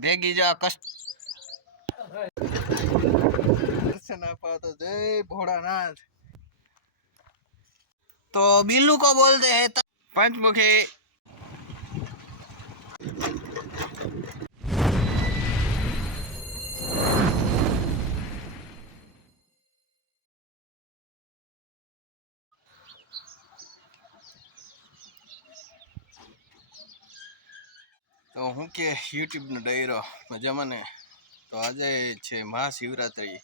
ભેગી જા કષ્ટ દર્શન આપા તો જય ભોળાનાથ तो बिल्लू को बोलते हैं त- पंचमुखी તો હું કે યુટ્યુબનો ડાયરો, મજામાં ને? તો આજે છે મહાશિવરાત્રિ.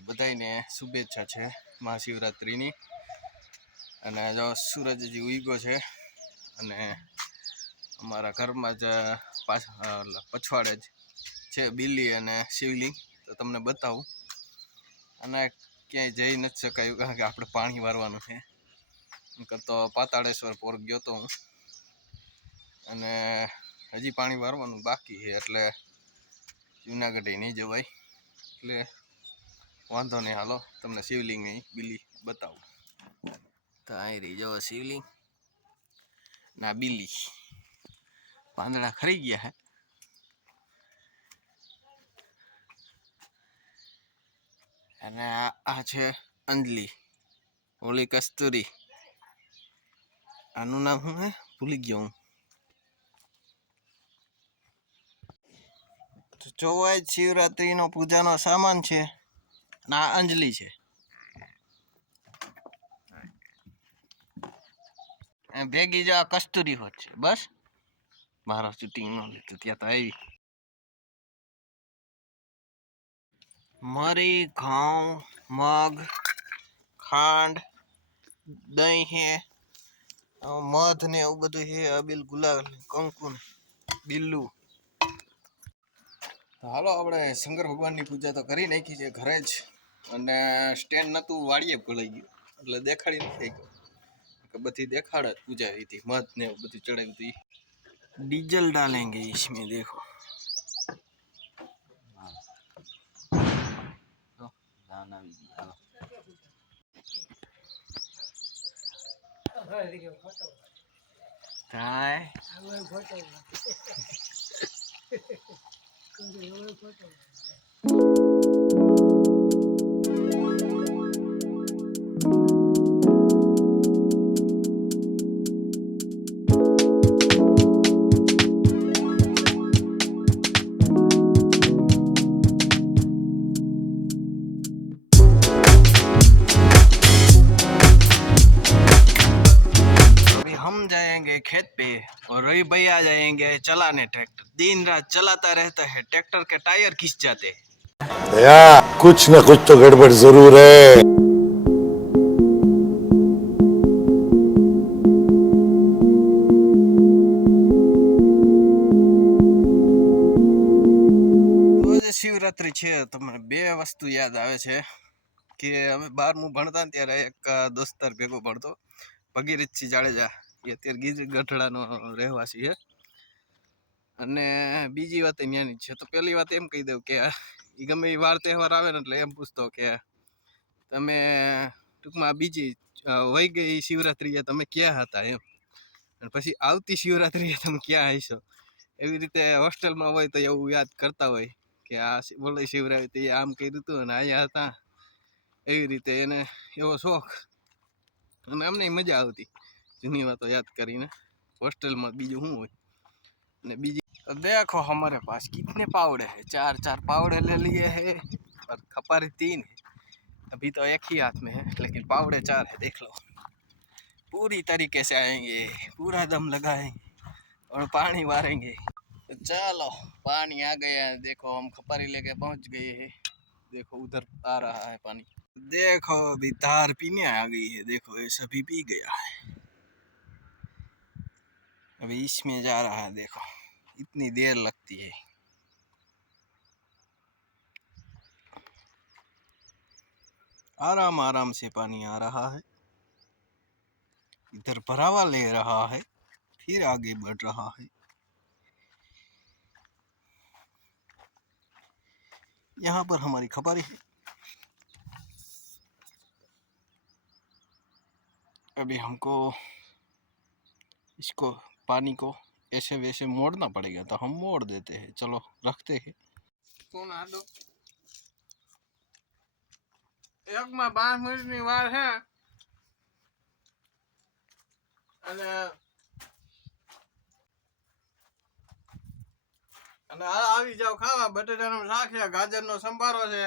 બધાને શુભેચ્છા છે મહાશિવરાત્રિની. અને જો સૂરજ હજી ઉગ્યો છે અને અમારા ઘરમાં જ પાછ- પછવાડે જ છે બિલ્લી અને શિવલિંગ. તો તમને બતાવું. અને ક્યાંય જઈ નથી શકાયું કારણ કે આપણે પાણી વારવાનું છે. કરતો પાતાળેશ્વર પોર ગયો તો હું. અને હજી પાણી વારવાનું બાકી છે, એટલે જુનાગઢ નહીં જવાય. એટલે વાંધો નહીં, હાલો, તમને શિવલિંગની બિલી બતાવું. તો અહીં રહી જો શિવલિંગ. ના, બિલી. પાંદડા ખરી ગયા હે. અને આ છે અંજલી ઓલી કસ્તુરી. આનું નામ હું હે? ભૂલી ગયો હું. તો જોવો જ શિવરાત્રીનો પૂજાનો સામાન છે આ અંજલિ છે. ભેગી જો આ કસ્તુરી હોત છે. બસ? મારો શૂટિંગ નો લીધું ત્યાં તો આવી. મરી, ઘઉં, મગ, ખાંડ, દહીં હે, મધ ને એવું બધું હે અબીલ ગુલાબ કંકુ ને બિલ્લું. હાલો આપણે શંકર ભગવાનની પૂજા તો કરી નાખી છે ઘરે જ. અને સ્ટેન્ડ નહોતું વાળીએ ભૂલાઈ ગયું. એટલે દેખાડી નથી કે બધી દેખાડે પૂજા હતી મત ને બધું ચડાવી હતી ડીઝલ ડાલેંગે इसमें દેખો. થાય? కొంచెం ఎవరో हम जाएंगे खेत पे और रवि भैया जाएंगे चलाने ट्रैक्टर दिन रात चलाता रहता है ट्रैक्टर के टायर घिस जाते हैं भैया कुछ न कुछ तो गड़बड़ जरूर है રોજ શિવરાત્રી છે તમને બે વસ્તુ યાદ આવે છે કે અમે બારમું ભણતા ને ત્યારે એક અ, દોસ્તાર ભેગો ભણતો ભગીરથસિંહ જાડેજા અત્યારે ગીર ગઢડાનો રહેવાસી છે. અને બીજી વાત ત્યાંની છે. તો પહેલી વાત એમ કહી દઉં કે એ ગમે એ વાર તહેવાર આવે ને એટલે એમ પૂછતો કે તમે ટૂંકમાં બીજી વહી ગઈ શિવરાત્રિએ તમે ક્યાં હતા એમ. અને પછી આવતી શિવરાત્રિએ તમે ક્યાં હશો એવી રીતે હોસ્ટેલમાં હોય તો એવું યાદ કરતા હોય કે આ શિવરાય શિવરાત્રી આમ કર્યું હતું અને અહીંયા હતા. એવી રીતે એને એવો શોખ. અને અમને મજા આવતી. જૂની વાતો યાદ કરીને હોસ્ટેલમાં બીજું શું હોય ને બીજી अब देखो हमारे पास कितने पावड़े हैं चार चार पावड़े ले लिए हैं और खपारी तीन है अभी तो एक ही हाथ में है लेकिन पावड़े चार है देख लो पूरी तरीके से आएंगे पूरा दम लगाएंगे और पानी मारेंगे तो चलो पानी आ गया है देखो हम खपारी लेके पहुंच गए हैं देखो उधर आ रहा है पानी देखो अभी धार पीने आ गई है देखो ये सभी पी गया है अभी इसमें जा रहा है, देखो। इतनी देर लगती है। आराम आराम से पानी आ रहा है। इधर भरावा ले रहा है, फिर आगे बढ़ रहा है। यहाँ पर हमारी खपारी है। अभी हमको इसको पानी को ऐसे वैसे मोड़ना पड़ेगा तो हम मोड़ देते हैं चलो रखते हैं કોણ આડો એકમાં બાર મિનિટની વાર છે અને અને આ આવી જાવ ખાવા બટેટાનું શાક છે ગાજરનો સંભારો છે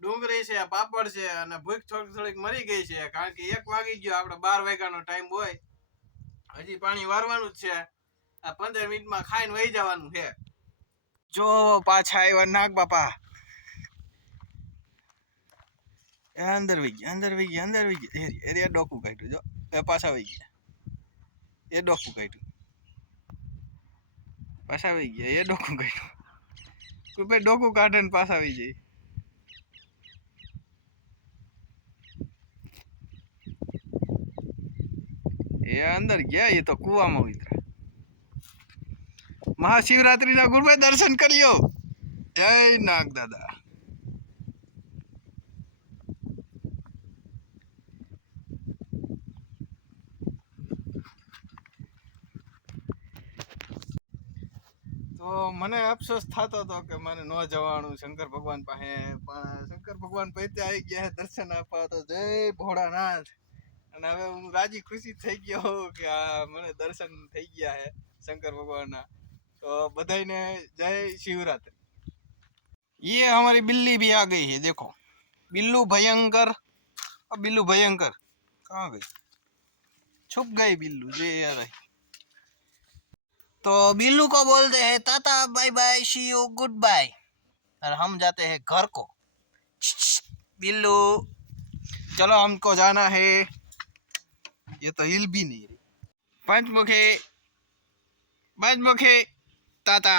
ડુંગળી છે પાપડ છે અને ભૂખ થોડીક થોડીક મરી ગઈ છે કારણ કે એક વાગી ગયો આપણે બાર વાગ્યાનો ટાઈમ હોય હજી પાણી વારવાનું જ છે. આ પંદર મિનિટમાં ખાઈને વહી જવાનું છે. જો પાછા આવ્યા નાગ બાપા. અંદર વહી ગયા, અંદર વહી ગયા, અંદર વહી ગયા. એ ડોકું કાઢ્યું, જો. એ પાછા વહી ગયા. એ ડોકું કાઢ્યું. પાછા વહી ગયા, એ ડોકું કાઢ્યું. તું ભાઈ ડોકું કાઢે ને પાછા આવી જાય. એ અંદર ગયા, એ તો કૂવામાં ઉતર્યા. મહાશિવરાત્રીના ગુરુભાઈ દર્શન કર્યો. જય નાગ દાદા. તો મને અફસોસ થતો હતો કે મને ન જવાનું, શંકર ભગવાન પાસે. પણ શંકર ભગવાન પૈતે આવી ગયા દર્શન આપવા, તો જય ભોળાનાથ. અને હવે હું રાજી ખુશી થઈ ગયો કે આ મને દર્શન થઈ ગયા છે શંકર ભગવાનના तो बधाई ने जय शिवरात्रि ये हमारी बिल्ली भी आ गई है देखो बिल्लू भयंकर अब बिल्लू भयंकर कहाँ गई छुप गई बिल्लू ये आ रही तो बिल्लू को बोलते हैं tata bye bye see you goodbye और हम जाते हैं घर को बिल्लू चलो हमको जाना है ये तो हिल भी नहीं रही पंचमुखी पंचमुखी टाटा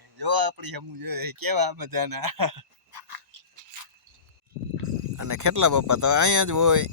જો આપણી હમું જોઈએ કેવા મજાના અને કેટલા પપ્પા તો અહીંયા જ હોય.